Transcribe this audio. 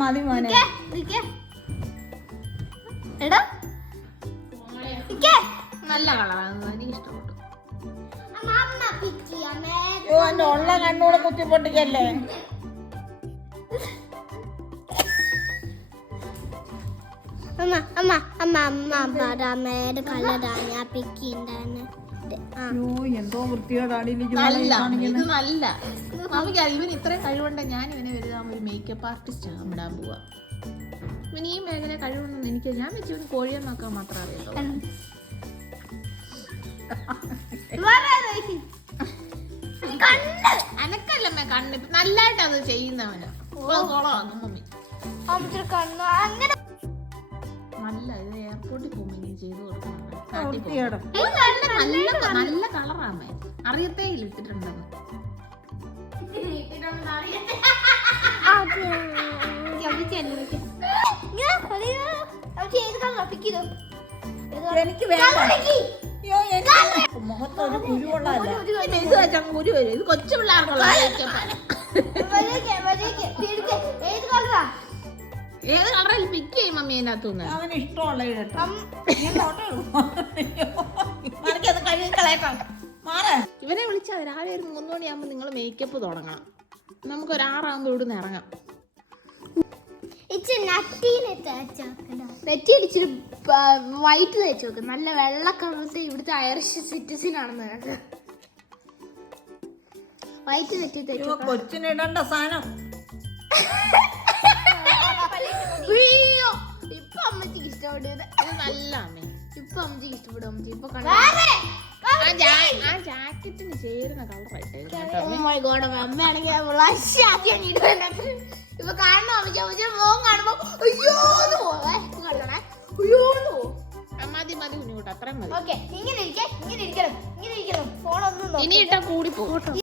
മതി മോനെ. നല്ല കളറാണ്, എനിക്ക് ഇഷ്ടപ്പെട്ടു. എന്റെ ഉള്ള കണ്ണൂടെ കുത്തി പൊട്ടിക്കല്ലേ. എന്തോ വൃത്തിയോടാണ് നല്ല ഇത് നല്ല മാമിക്ക് ഇവൻ ഇത്രയും കഴിവുണ്ട്. ഞാൻ ഇവനെ വലുതാകുമ്പോൾ ഒരു മേക്കപ്പ് ആർട്ടിസ്റ്റ് ഇടാൻ പോവാ. ഇവന് ഈ മേഖല കഴിവുണ്ടെന്ന് എനിക്ക് ഞാൻ വെച്ച് ഇവന് കോഴിയെ നോക്കാൻ മാത്രം അറിയുള്ളൂ. അനക്കല്ലമ്മ കണ്ണ് നല്ലതായിട്ട് അത് ചെയ്യുന്നവന് മമ്മി നല്ല ഇത് എയർപോർട്ടിൽ പോകുമ്പോ ഇങ്ങനെ ചെയ്തു കൊടുക്കണം. നല്ല കളറാമേ, അറിയത്തേ ഇല്ല ഇട്ടിട്ടുണ്ടെന്ന്. എനിക്ക് മുഖത്തൊരു കുരുവുള്ളതല്ല. കുരു വരും. ഇത് കൊച്ചു പിള്ളേർക്കുള്ള ഏത് കളറിൽ പിക്ക് ചെയ്യും മമ്മി അതിനകത്തുനിന്ന്. അവന് ഇഷ്ടമുള്ള ഇവനെ വിളിച്ചാൽ രാവിലെ ഒരു 3 മണിയാകുമ്പോൾ നിങ്ങൾ മേക്കപ്പ് തുടങ്ങണം. നമുക്ക് ഒരു 6 ആകുമ്പോൾ ഇവിടുന്ന് ഇറങ്ങാം. നെറ്റി അടിച്ചിട്ട് വൈറ്റ് തേച്ച് നോക്ക്. നല്ല വെള്ള കളറത്തെ ഇവിടുത്തെ ഐറിഷ് സിറ്റിസൺ ആണെന്ന് കേട്ടോ. വൈറ്റ് നെറ്റി തേച്ച് കൊച്ചിനിടേണ്ട സാധനം. അയ്യോ ഇപ്പൊ അമ്മച്ചിക്ക് ഇഷ്ടപ്പെട്ടത് നല്ല അമ്മ. ഇപ്പൊ അമ്മച്ചിക്ക് ഇഷ്ടപ്പെടും. അമ്മച്ചി ഇപ്പൊ ആ ജാക്കറ്റിന് ചേരുന്ന കളറായിട്ട് അമ്മയാണെങ്കിൽ ഇപ്പൊ കാണണോ അമ്മച്ചി? അമ്മച്ചി മോൻ കാണുമ്പോ അയ്യോന്ന് പോവേ കണ്ടണേ. അയ്യോന്ന് പോവും. മതി മതി കുഞ്ഞുകൂട്ട അത്രയും മതി. ഇങ്ങനെ ഇരിക്കണം. ഫോണൊന്നും ഇനി ഇട്ടാ കൂടി പോകും.